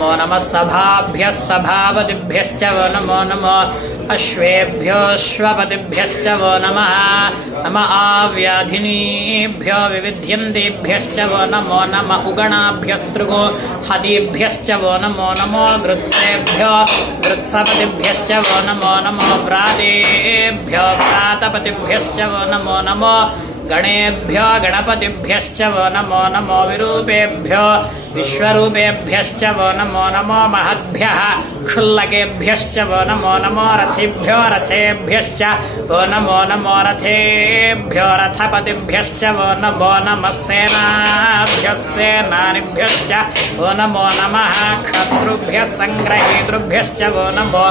नमो नमः सभाभ्यः सभापतिभ्यश्च वो नमो नमः अश्वेभ्योऽश्वपतिभ्यश्च वो नमः नमः आव्याधिनीभ्यो विविध्यन्तेभ्यश्च वो नमो नमः उगणाभ्यस्तृगो हतिभ्यश्च वो नमो नमो गृत्सेभ्यो गृत्सपतिभ्यश्च वो नमो नमो व्रातेभ्यो व्रातपतिभ्यश्च वो नमो नमो गणेभ्यो गणपतिभ्यश्च वो नमो नमो विरूपेभ्यो विश्वरूपेभ्यश्च वो नमो नमो महद्भ्यः क्षुल्लकेभ्यश्च वो नमो नमो रथिभ्यो रथेभ्यश्च वो नमो नमो रथेभ्यो रथपतिभ्यश्च वो नमो नमः सेनाभ्यः सेनानिभ्यश्च वो नमो नमः क्षत्रुभ्यः सङ्ग्रहीतृभ्यश्च वो नमो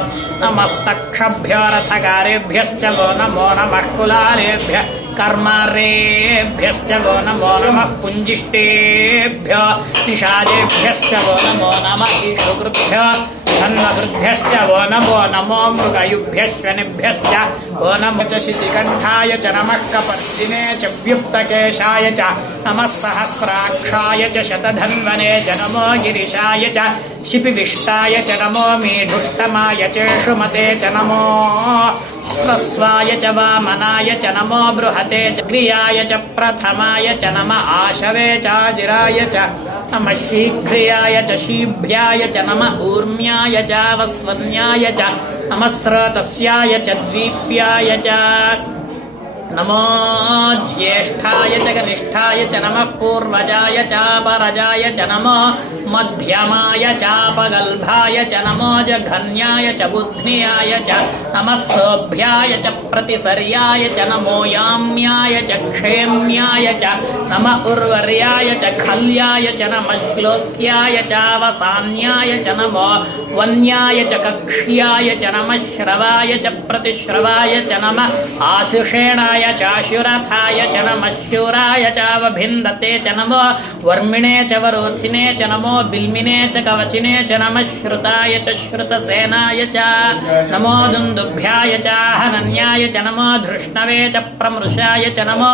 नमस्तक्षभ्यो रथकारेभ्यश्च वो नमो नमः कुलालेभ्यः कर्मारेभ्यश्च वो नमो नमः पुञ्जिष्टेभ्यो निषादेभ्यश्च वो नमो नमः ईशुकृभ्यो धन्वकृभ्यश्च वो नमो नमो मृगयुभ्यश्वनिभ्यश्च वो नमो च शितिकण्ठाय च नमः कपर्दिने च व्युक्तकेशाय च नमः सहस्राक्षाय च शतधन्वने च नमो गिरिशाय च शिपिविष्टाय च नमो मीढुष्टमाय च शुमते च नमो ह्रस्वाय च वामनाय च नमो बृहते च क्रियाय च प्रथमाय च नमः आशवे चाजिराय च नमः शीघ्रियाय च शीभ्याय च नमः ऊर्म्याय च वस्वन्याय च नमः स्रोतस्याय च द्वीप्याय च नमो ज्येष्ठाय च कनिष्ठाय च नमः पूर्वजाय च परजाय च नमो मध्यमाय चापगल्भाय च नमो जघन्याय च बुद्ध्याय च नमः सोभ्याय च प्रतिसर्याय च नमो याम्याय च क्षेम्याय च नमः उर्वर्याय च खल्याय च नमः श्लोक्याय च अवसान्याय च नमो वन्याय च कक्ष्याय च नमः श्रवाय च प्रतिश्रवाय च नमः आशुषेणाय चाशुरथाय च नमः शूराय चावभिन्दते च नमो वर्मिणे च वरोधिने च नमो बिल्मिने च कवचिने च नमः श्रुताय च श्रुतसेनाय च नमो दुन्दुभ्याय च हनन्याय च नमो धृष्णवे च प्रमृषाय च नमो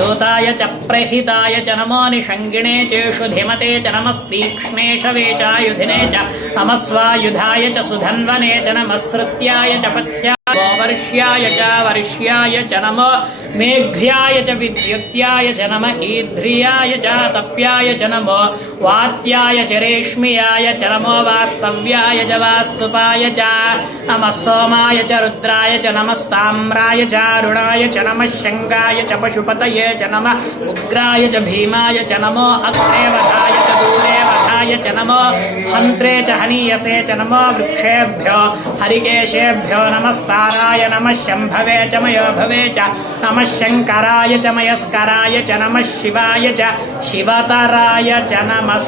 दूताय च प्रहिताय च नमो निषङ्गिणे चेषु धिमते च नमस्तीक्ष्णेशवे चायुधिने च नमः स्वायुधाय च सुधन्वने च नमः श्रुत्याय च पथ्याय वर्ष्याय च वर्ष्याय च नमो मेघ्याय च विद्युत्याय च नमः ईध्रियाय च तप्याय च नमो वात्याय च रेश्म्याय च नमो वास्तव्याय च वास्तुपाय च नमः सोमाय च रुद्राय च नमस्ताम्राय च अरुणाय च नमः शङ्गाय च पशुपतये च नमः उग्राय च भीमाय च नमो अग्रे वधाय च दूरे वधाय च नमो हन्त्रे च हनीयसे च नमो वृक्षेभ्यो हरिकेशेभ्यो नमस्ताराय नमः शम्भवे च मयोभवे च नमः शङ्कराय च मयस्कराय च नमः शिवाय च शिवतराय च नमः